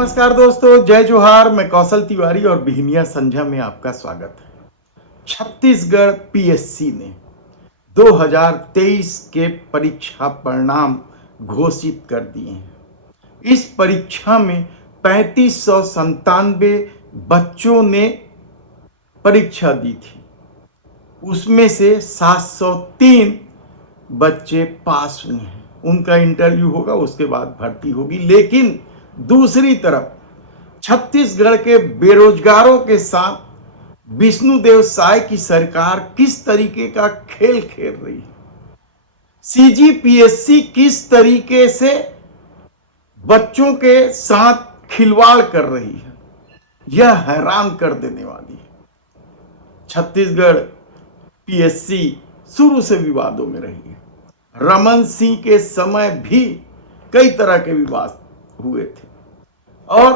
नमस्कार दोस्तों, जय जोहार। मैं कौशल तिवारी और बिहनिया संझा में आपका स्वागत है। छत्तीसगढ़ पीएससी ने 2023 के परीक्षा परिणाम घोषित कर दिए हैं। इस परीक्षा में 3597 बच्चों ने परीक्षा दी थी। उसमें से 703 बच्चे पास हुए हैं। उनका इंटरव्यू होगा, उसके बाद भर्ती होगी। लेकिन दूसरी तरफ छत्तीसगढ़ के बेरोजगारों के साथ विष्णुदेव साय की सरकार किस तरीके का खेल खेल रही है, सीजीपीएससी किस तरीके से बच्चों के साथ खिलवाड़ कर रही है, यह हैरान कर देने वाली है। छत्तीसगढ़ पीएससी शुरू से विवादों में रही है। रमन सिंह के समय भी कई तरह के विवाद हुए थे और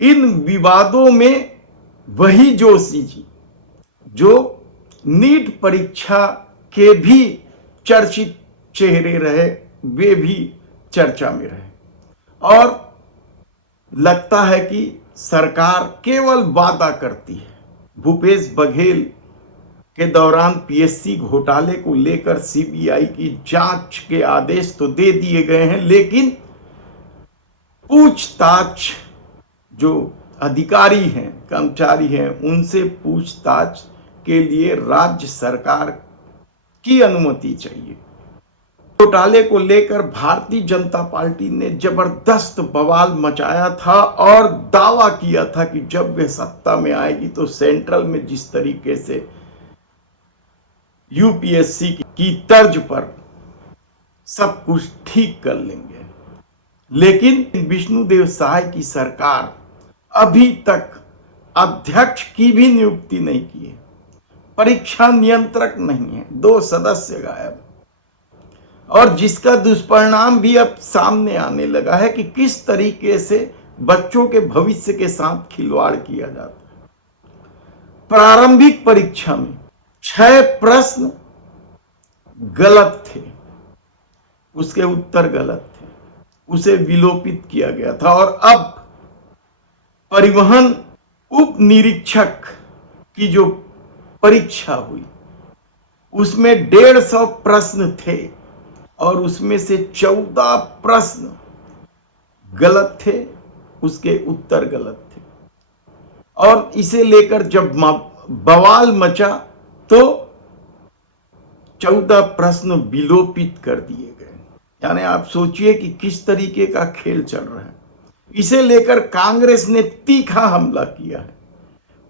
इन विवादों में वही जोशी जी जो नीट परीक्षा के भी चर्चित चेहरे रहे, वे भी चर्चा में रहे। और लगता है कि सरकार केवल वादा करती है। भूपेश बघेल के दौरान पीएससी घोटाले को लेकर सीबीआई की जांच के आदेश तो दे दिए गए हैं, लेकिन पूछताछ जो अधिकारी हैं, कर्मचारी हैं, उनसे पूछताछ के लिए राज्य सरकार की अनुमति चाहिए। घोटाले को लेकर भारतीय जनता पार्टी ने जबरदस्त बवाल मचाया था और दावा किया था कि जब वे सत्ता में आएगी तो सेंट्रल में जिस तरीके से यूपीएससी की तर्ज पर सब कुछ ठीक कर लेंगे। लेकिन विष्णुदेव साय की सरकार अभी तक अध्यक्ष की भी नियुक्ति नहीं की है, परीक्षा नियंत्रक नहीं है, 2 सदस्य गायब, और जिसका दुष्परिणाम भी अब सामने आने लगा है कि किस तरीके से बच्चों के भविष्य के साथ खिलवाड़ किया जाता है। प्रारंभिक परीक्षा में 6 प्रश्न गलत थे, उसके उत्तर गलत थे, उसे विलोपित किया गया था। और अब परिवहन उप निरीक्षक की जो परीक्षा हुई उसमें 150 प्रश्न थे और उसमें से 14 प्रश्न गलत थे, उसके उत्तर गलत थे। और इसे लेकर जब बवाल मचा तो 14 प्रश्न विलोपित कर दिए गए। यानी आप सोचिए कि किस तरीके का खेल चल रहा है। इसे लेकर कांग्रेस ने तीखा हमला किया है।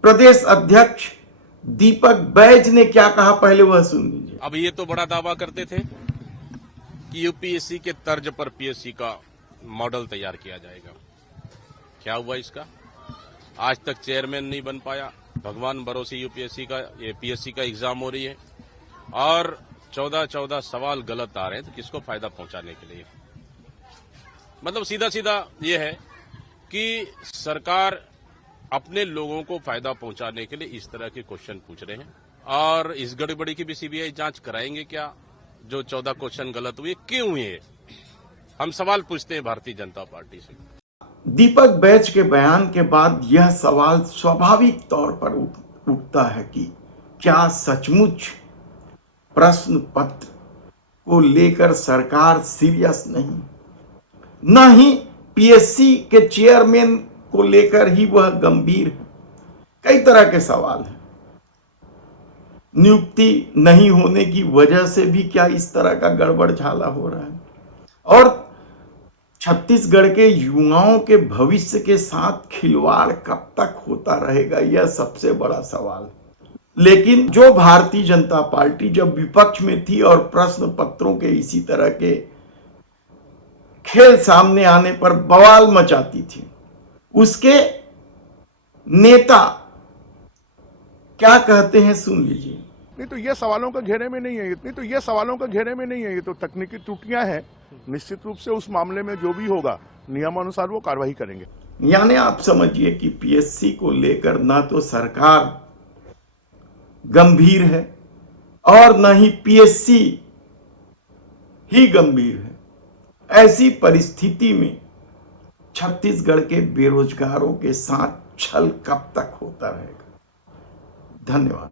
प्रदेश अध्यक्ष दीपक बैज ने क्या कहा, पहले वह सुन लीजिए। अब ये तो बड़ा दावा करते थे कि यूपीएससी के तर्ज पर पीएससी का मॉडल तैयार किया जाएगा। क्या हुआ इसका? आज तक चेयरमैन नहीं बन पाया। भगवान भरोसे यूपीएससी का, ये पीएससी का एग्जाम हो रही है और 14 सवाल गलत आ रहे हैं। तो किसको फायदा पहुंचाने के लिए? मतलब सीधा सीधा ये है कि सरकार अपने लोगों को फायदा पहुंचाने के लिए इस तरह के क्वेश्चन पूछ रहे हैं। और इस गड़बड़ी की भी सीबीआई जांच कराएंगे क्या? जो 14 क्वेश्चन गलत हुए, क्यों हुए? हम सवाल पूछते हैं भारतीय जनता पार्टी से। दीपक बैज के बयान के बाद यह सवाल स्वाभाविक तौर पर उठता है कि क्या सचमुच प्रश्न पत्र को लेकर सरकार सीरियस नहीं? न ही पीएससी के चेयरमैन को लेकर ही वह गंभीर है। कई तरह के सवाल हैं। नियुक्ति नहीं होने की वजह से भी क्या इस तरह का गड़बड़ झाला हो रहा है? और छत्तीसगढ़ के युवाओं के भविष्य के साथ खिलवाड़ कब तक होता रहेगा, यह सबसे बड़ा सवाल है। लेकिन जो भारतीय जनता पार्टी जब विपक्ष में थी और प्रश्न पत्रों के इसी तरह के खेल सामने आने पर बवाल मचाती थी, उसके नेता क्या कहते हैं सुन लीजिए। नहीं तो ये सवालों का घेरे में नहीं है, इतनी तो ये सवालों का घेरे में नहीं है, ये तो तकनीकी त्रुटियां हैं। निश्चित रूप से उस मामले में जो भी होगा नियमानुसार वो कार्रवाई करेंगे। यानी आप समझिए कि पीएससी को लेकर ना तो सरकार गंभीर है और न ही पीएससी ही गंभीर है। ऐसी परिस्थिति में छत्तीसगढ़ के बेरोजगारों के साथ छल कब तक होता रहेगा। धन्यवाद।